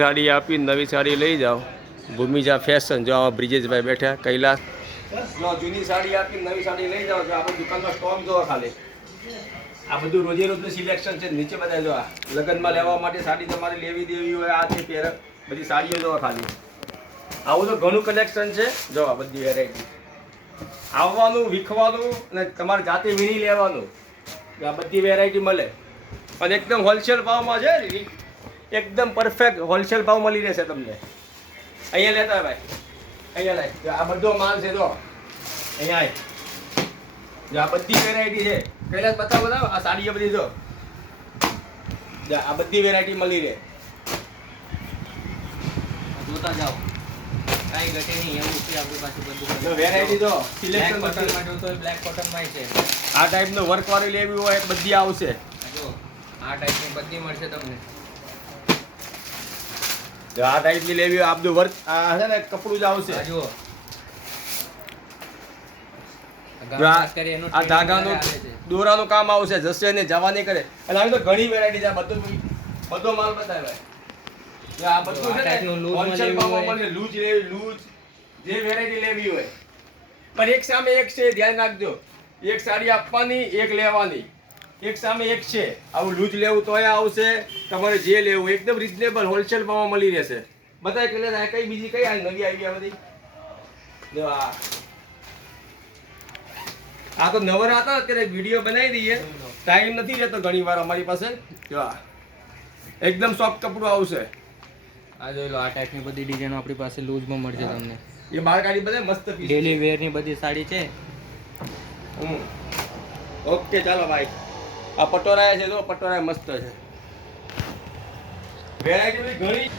સાડી આપી, નવી સાડી લઈ જાઓ. ભૂમિજા ફેશન જો આવા બ્રિજેશભાઈ બેઠા, કૈલાસ. જો જૂની સાડી આપી, નવી સાડી લઈ જાઓ, જો આપણે દુકાનમાં સ્ટોક જોવા ખાલી. આ બધું રોજે રોજનું સિલેક્શન છે, નીચે બધા જો લગ્નમાં લેવા માટે સાડી તમારે લેવી દેવી હોય, આ છે પહેર બધી સાડીઓ જોવા ખાલી. આવું તો ઘણું કલેક્શન છે. જો બધી વેરાયટી આવવાનું, વીખવાનું અને તમારે જાતે વીણી લેવાનું. આ બધી વેરાયટી મળે. પણ એકદમ હોલસેલ ભાવમાં છે એકદમ પરફેક્ટ હોલસેલ ભાવ મળી રહેશે તમને. અહીંયા લેતા ભાઈ. અહીંયા લાય. આ બધો માલ છે તો અહીંયા આય. જો આ બધી વેરાયટી છે. કૈલાસ બતાવો બતાવો. આ સાડીઓ બધી જો. આ બધી વેરાયટી મળી રહે. જોતા જાઓ. કાંઈ ઘટે નહીં એવું છે આપણી પાસે બધું. જો વેરાયટી જો. સિલેક્શન કોટનમાં જોતો હોય બ્લેક કોટનમાં છે. આ ટાઈપનું વર્ક વાળી લેવી હોય બધી આવશે. જો. આ ટાઈપની બધી મળશે તમને. જો ટાઈપની લેવી આ બધું વર્ક આ છે ને કપડું જ આવશે. આ જુઓ. આ આ ધાગાનું દોરાનું કામ આવશે જશે ને જવા નહીં કરે. અને આવી તો ઘણી વેરાયટી છે આ બધું બધો માલ બતાવે આ બધું આ છે ને લેવું લૂઝ જે વેરાયટી લેવી હોય. પણ એક સામે એક છે ધ્યાન રાખજો. એક સાડી આપવાની એક લેવાની. એક સામે એક છે. આવું લૂઝ લેવું તોય આવશે. તમારે જે લેવું એકદમ રિઝનેબલ હોલસેલ ભાવમાં મળી રહેશે. બતાય કે આ કઈ બીજી કઈ આ નવી આવી આ બધી આ. તો નવરા હતા અત્યારે વીડિયો બનાવી દઈએ. ટાઈમ નથી રહેતો ઘણી વાર અમારી પાસે. જો એકદમ સોફ્ટ કપડું આવશે. આ જોઈ લો આ ટાઈપની બધી ડિઝાઇનો આપણી પાસે લૂઝમાં મળશે તમને. એ બાર કાઢી બધા મસ્ત પીસ ડેલી વેરની બધી સાડી છે. ઓકે ચાલો ભાઈ આ પટોરા છે જો પટોરા મસ્ત છે. વેરાયટી ઘણી